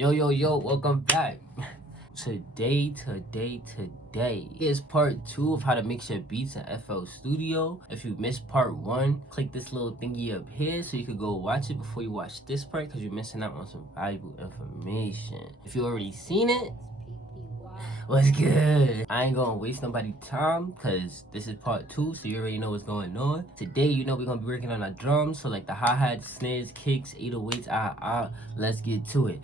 Yo, welcome back. Today is part 2 of how to mix your beats in FL Studio. If you missed part 1, click this little thingy up here so you could go watch it before you watch this part, because you're missing out on some valuable information. If you already seen it, what's good? I ain't gonna waste nobody's time because this is part 2, so you already know what's going on. Today, we're gonna be working on our drums, so like the hi-hats, snares, kicks, 808s, let's get to it.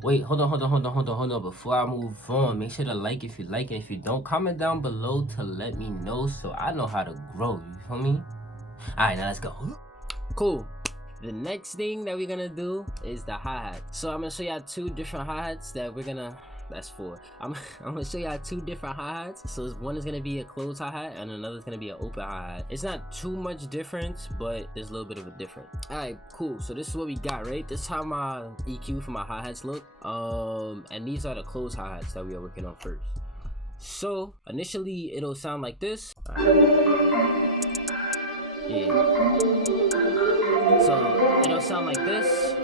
Wait, hold on. Before I move on, make sure to like if you like it. If you don't, comment down below to let me know so I know how to grow. You feel me? Alright, now let's go. Cool. The next thing that we're gonna do is the hi-hat. So I'm gonna show y'all 2 different hi-hats that we're gonna. That's 4. I'm gonna show y'all 2 different hi-hats. So one is gonna be a closed hi-hat and another is gonna be an open hi-hat. It's not too much difference, but there's a little bit of a difference. Alright, cool. So this is what we got, right? This is how my EQ for my hi-hats look. And these are the closed hi-hats that we are working on first. So initially it'll sound like this. Yeah. So it'll sound like this.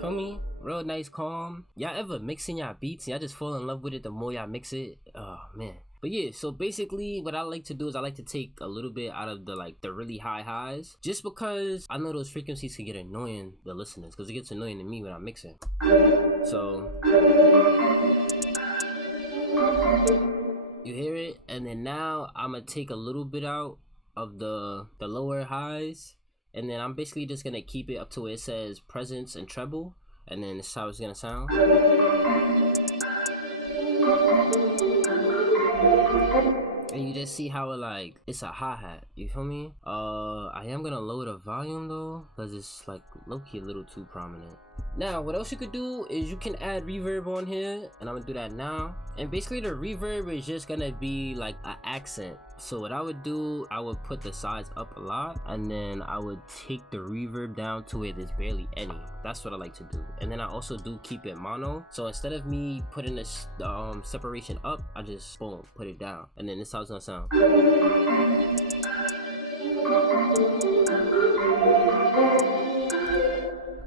Feel me? Real nice, calm. Y'all ever mixing y'all beats? Y'all just fall in love with it the more y'all mix it. Oh man. But yeah, so basically what I like to do is I like to take a little bit out of the really high highs, just because I know those frequencies can get annoying the listeners, because it gets annoying to me when I'm mixing. So you hear it, and then now I'm gonna take a little bit out of the lower highs, and then I'm basically just gonna keep it up to where it says presence and treble, and then this is how it's gonna sound. And you just see how it it's a hi-hat, you feel me? I am gonna lower the volume though, because it's like low-key a little too prominent. Now what else you could do is you can add reverb on here, and I'm gonna do that now. And basically the reverb is just gonna be like an accent. So what I would do, I would put the size up a lot, and then I would take the reverb down to where there's barely any. That's what I like to do. And then I also do keep it mono. So instead of me putting this separation up, I just boom, put it down, and then this is how it's gonna sound.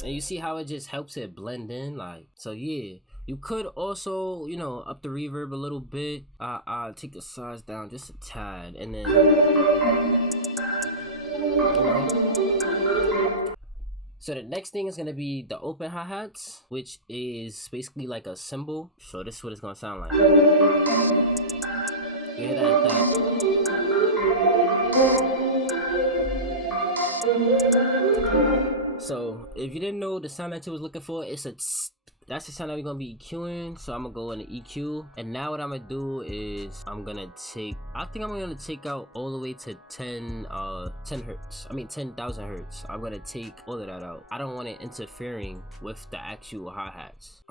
And you see how it just helps it blend in, like, so yeah. You could also, you know, up the reverb a little bit. I'll take the size down just a tad, and then, you know. So the next thing is gonna be the open hi-hats, which is basically like a cymbal. So this is what it's gonna sound like. You hear that like that. So if you didn't know the sound that you was looking for, it's a tss. That's the sound that we're gonna be EQing. So I'm gonna go in the EQ, and now what I'm gonna do is I'm gonna take out all the way to 10 hertz. I mean 10,000 hertz. I'm gonna take all of that out. I don't want it interfering with the actual hi-hats.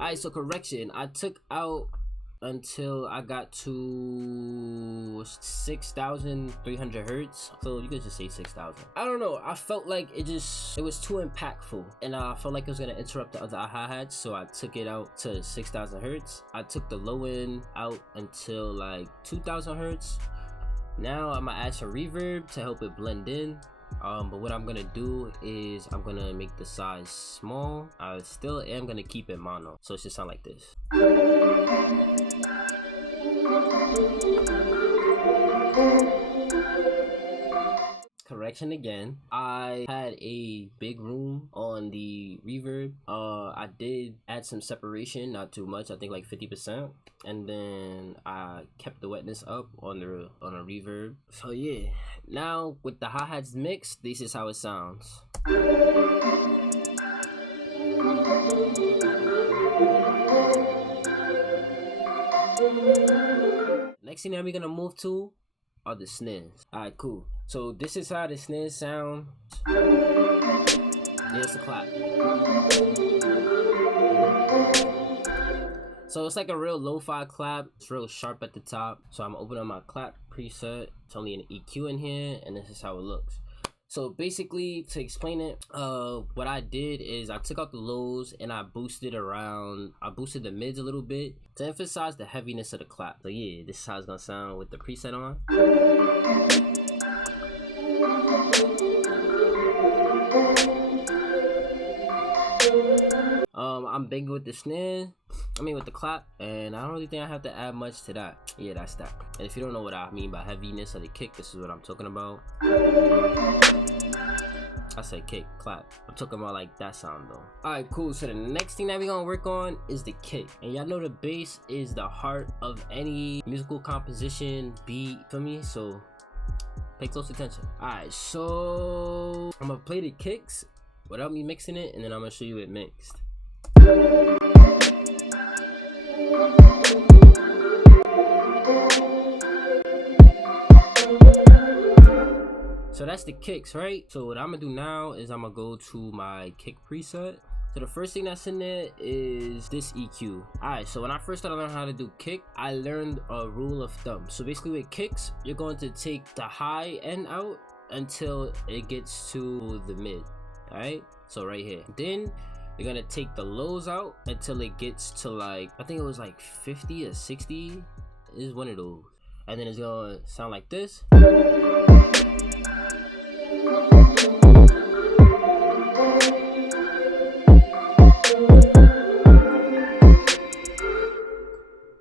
Alright, so correction, I took out until I got to 6,300 hertz. So you could just say 6,000. I don't know, I felt like it was too impactful, and I felt like it was gonna interrupt the other hi-hats, so I took it out to 6,000 hertz. I took the low end out until like 2,000 hertz. Now I'm gonna add some reverb to help it blend in. But what I'm gonna do is I'm gonna make the size small. I still am gonna keep it mono, so it should sound like this. Correction again, I had a big room on the reverb. I did add some separation, not too much, I think like 50%, and then I kept the wetness up on the reverb. So yeah, now with the hi-hats mixed, this is how it sounds. Next thing that we're gonna move to are the snares. Alright, cool. So this is how the snares sound. There's the clap. So it's like a real lo-fi clap. It's real sharp at the top. So I'm opening my clap preset. It's only an EQ in here, and this is how it looks. So basically, to explain it, what I did is I took out the lows and I boosted the mids a little bit to emphasize the heaviness of the clap. So yeah, this is how it's gonna sound with the preset on. I'm big with the snare, with the clap, and I don't really think I have to add much to that. Yeah, that's that. And if you don't know what I mean by heaviness of the kick, this is what I'm talking about. I said kick, clap. I'm talking about like that sound though. Alright, cool. So the next thing that we're gonna work on is the kick. And y'all know the bass is the heart of any musical composition, beat, feel me? So pay close attention. Alright, so I'm gonna play the kicks without me mixing it, and then I'm gonna show you it mixed. So that's the kicks, right? So what I'm gonna do now is I'm gonna go to my kick preset. So the first thing that's in there is this EQ. Alright, so when I first started learning how to do kick, I learned a rule of thumb. So basically with kicks, you're going to take the high end out until it gets to the mid. Alright, so right here. Then you're gonna take the lows out until it gets to like, I think it was like 50 or 60. It is one of those. And then it's gonna sound like this.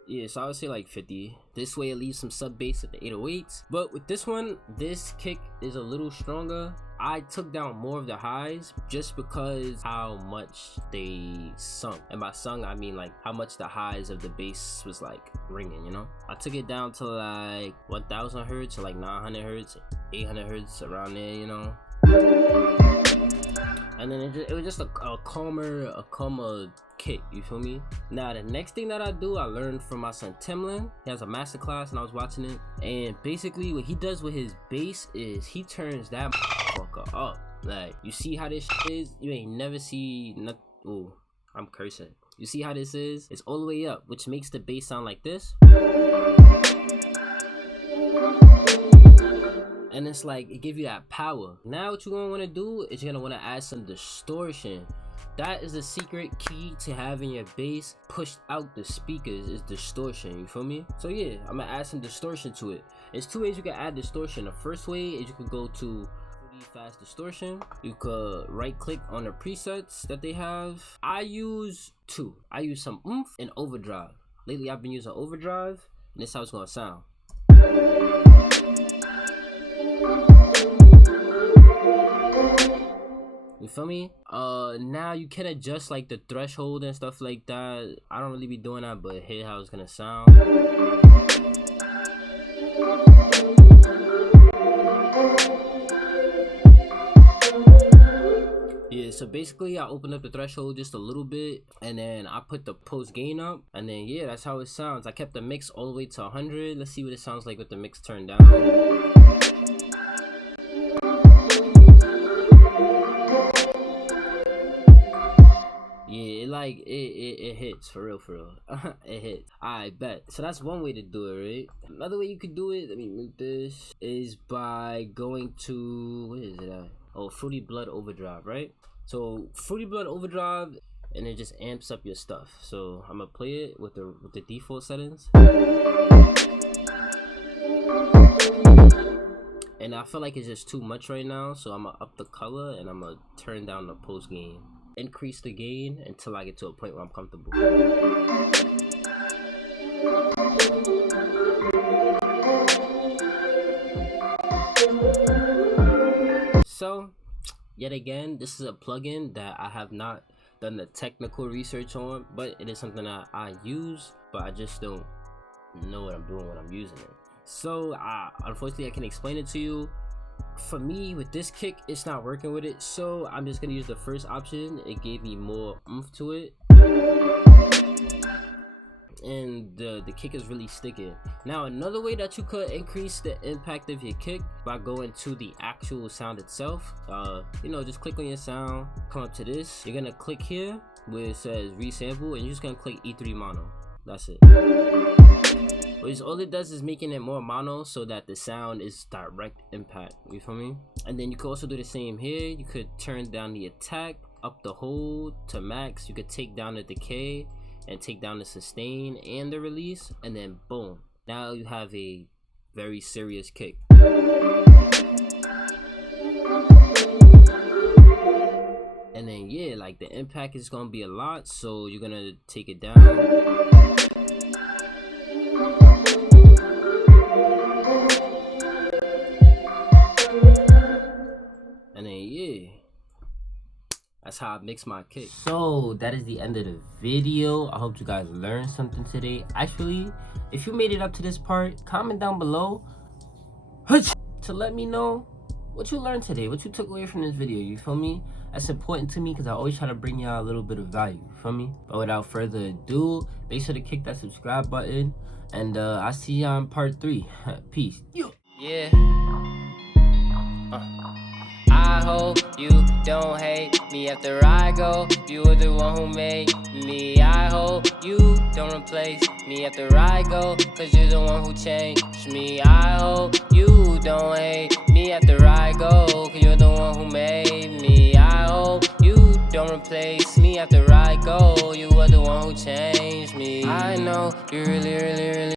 Yeah, so I would say like 50. This way it leaves some sub bass at the 808s. But with this one, this kick is a little stronger. I took down more of the highs just because how much they sung. And by sung, I mean like how much the highs of the bass was like ringing, you know? I took it down to like 1000 hertz or like 900 hertz, 800 hertz, around there, you know? And then it was just a calmer kick, you feel me? Now the next thing that I do, I learned from my son Timlin. He has a master class and I was watching it, and basically what he does with his bass is he turns that motherfucker up. Like, you see how this shit is? You ain't never see nothing. Ooh, I'm cursing. You see how this is? It's all the way up, which makes the bass sound like this. And it's like, it gives you that power. Now what you're gonna wanna do is you're gonna wanna add some distortion. That is the secret key to having your bass pushed out the speakers, is distortion, you feel me? So yeah, I'm gonna add some distortion to it. There's two ways you can add distortion. The first way is you can go to pretty fast distortion. You could right click on the presets that they have. I use two. I use some oomph and overdrive. Lately I've been using overdrive, and this is how it's gonna sound. You feel me? Now you can adjust like the threshold and stuff like that. I don't really be doing that, but hear how it's gonna sound. Yeah, so basically I opened up the threshold just a little bit, and then I put the post gain up, and then yeah, that's how it sounds. I kept the mix all the way to 100. Let's see what it sounds like with the mix turned down. Yeah, it hits for real. It hits. I bet. So that's one way to do it, right? Another way you could do it, let me mute this, is by going to, what is it at? Oh, Fruity Blood Overdrive, right? So Fruity Blood Overdrive, and it just amps up your stuff. So I'm gonna play it with the default settings. And I feel like it's just too much right now, so I'm gonna up the color and I'm gonna turn down the post gain. Increase the gain until I get to a point where I'm comfortable. So, yet again, this is a plugin that I have not done the technical research on, but it is something that I use, but I just don't know what I'm doing when I'm using it. So, unfortunately, I can explain it to you. For me, with this kick, it's not working with it, so I'm just gonna use the first option. It gave me more oomph to it, and the kick is really sticking. Now another way that you could increase the impact of your kick by going to the actual sound itself, you know, just click on your sound, come up to this, you're gonna click here where it says resample, and you're just gonna click E3 mono. That's it. Which all it does is making it more mono so that the sound is direct impact. You feel me? And then you could also do the same here. You could turn down the attack, up the hold to max. You could take down the decay and take down the sustain and the release, and then boom, now you have a very serious kick. And then yeah, like the impact is gonna be a lot, so you're gonna take it down. And then yeah, that's how I mix my kick. So that is the end of the video. I hope you guys learned something today. Actually, if you made it up to this part, comment down below to let me know what you learned today, what you took away from this video. You feel me? That's important to me because I always try to bring y'all a little bit of value. You feel me? But without further ado, make sure to kick that subscribe button, and I'll see y'all in part 3. Peace. Yeah. I hope you don't hate me after I go. You were the one who made me. I hope you don't replace me after I go, cause you're the one who changed me. I hope you don't hate me after I go, cause you're the one who made me. I hope you don't replace me after I go. You were the one who changed me. I know you really